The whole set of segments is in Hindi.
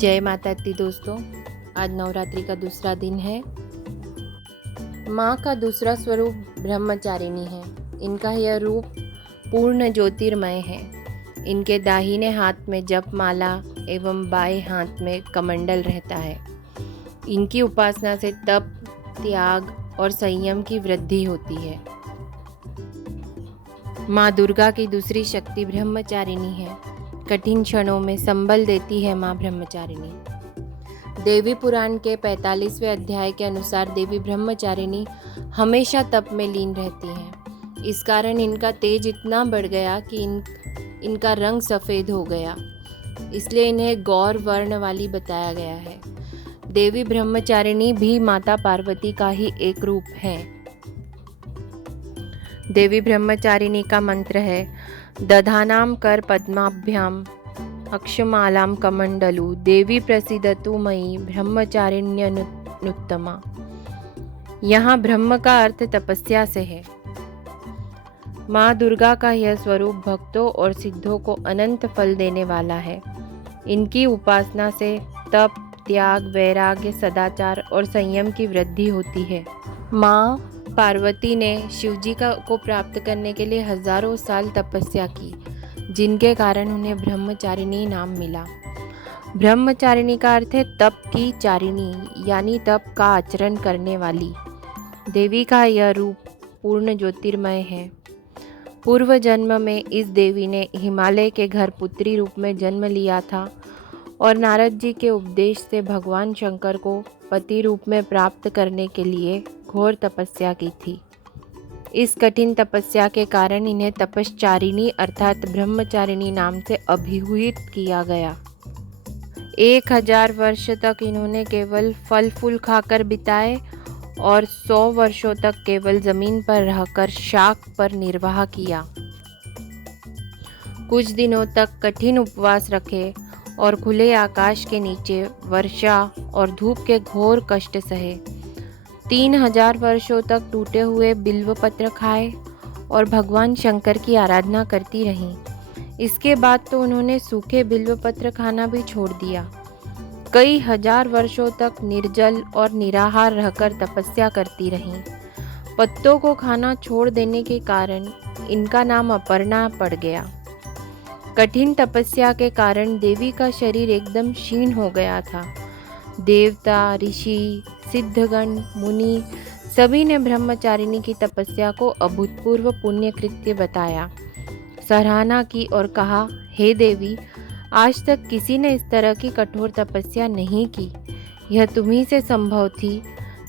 जय माता दी दोस्तों। आज नवरात्रि का दूसरा दिन है। माँ का दूसरा स्वरूप ब्रह्मचारिणी है। इनका यह रूप पूर्ण ज्योतिर्मय है। इनके दाहिने हाथ में जप माला एवं बाएं हाथ में कमंडल रहता है। इनकी उपासना से तप, त्याग और संयम की वृद्धि होती है। माँ दुर्गा की दूसरी शक्ति ब्रह्मचारिणी है। कठिन क्षणों में संबल देती है माँ ब्रह्मचारिणी। देवी पुराण के 45वें अध्याय के अनुसार देवी ब्रह्मचारिणी हमेशा तप में लीन रहती हैं। इस कारण इनका तेज इतना बढ़ गया कि इनका रंग सफ़ेद हो गया, इसलिए इन्हें गौर वर्ण वाली बताया गया है। देवी ब्रह्मचारिणी भी माता पार्वती का ही एक रूप है। देवी ब्रह्मचारिणी का मंत्र है दधानाम कर पद्माभ्याम अक्षमालाम कमंडलु देवी प्रसीदतु मयि ब्रह्मचारिण्यनुत्तमा। यहाँ ब्रह्म का अर्थ तपस्या से है। माँ दुर्गा का यह स्वरूप भक्तों और सिद्धों को अनंत फल देने वाला है। इनकी उपासना से तप, त्याग, वैराग्य, सदाचार और संयम की वृद्धि होती है। माँ पार्वती ने शिवजी को प्राप्त करने के लिए हजारों साल तपस्या की, जिनके कारण उन्हें ब्रह्मचारिणी नाम मिला। ब्रह्मचारिणी का अर्थ है तप की चारिणी, यानी तप का आचरण करने वाली। देवी का यह रूप पूर्ण ज्योतिर्मय है। पूर्व जन्म में इस देवी ने हिमालय के घर पुत्री रूप में जन्म लिया था और नारद जी के उपदेश से भगवान शंकर को पति रूप में प्राप्त करने के लिए घोर तपस्या की थी। इस कठिन तपस्या के कारण इन्हें तपश्चारिणी अर्थात ब्रह्मचारिणी नाम से अभिहित किया गया। 1000 वर्ष तक इन्होंने केवल फल फूल खाकर बिताए और 100 वर्षों तक केवल जमीन पर रहकर शाक पर निर्वाह किया। कुछ दिनों तक कठिन उपवास रखे और खुले आकाश के नीचे वर्षा और धूप के घोर कष्ट सहे। 3000 वर्षों तक टूटे हुए बिल्व पत्र खाए और भगवान शंकर की आराधना करती रहीं। इसके बाद तो उन्होंने सूखे बिल्व पत्र खाना भी छोड़ दिया। कई हजार वर्षों तक निर्जल और निराहार रहकर तपस्या करती रहीं। पत्तों को खाना छोड़ देने के कारण इनका नाम अपर्णा पड़ गया। कठिन तपस्या के कारण देवी का शरीर एकदम क्षीण हो गया था। देवता, ऋषि, सिद्धगण, मुनि सभी ने ब्रह्मचारिणी की तपस्या को अभूतपूर्व पुण्य कृत्य बताया, सराहना की और कहा, हे देवी, आज तक किसी ने इस तरह की कठोर तपस्या नहीं की। यह तुम्ही से संभव थी।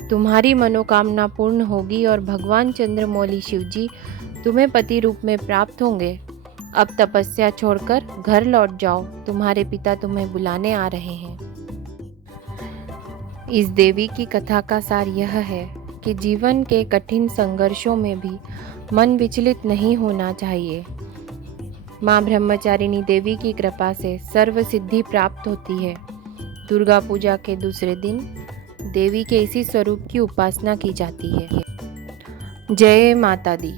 तुम्हारी मनोकामना पूर्ण होगी और भगवान चंद्रमौली शिवजी तुम्हें पति रूप में प्राप्त होंगे। अब तपस्या छोड़कर घर लौट जाओ, तुम्हारे पिता तुम्हें बुलाने आ रहे हैं। इस देवी की कथा का सार यह है कि जीवन के कठिन संघर्षों में भी मन विचलित नहीं होना चाहिए। माँ ब्रह्मचारिणी देवी की कृपा से सर्व सिद्धि प्राप्त होती है। दुर्गा पूजा के दूसरे दिन देवी के इसी स्वरूप की उपासना की जाती है। जय माता दी।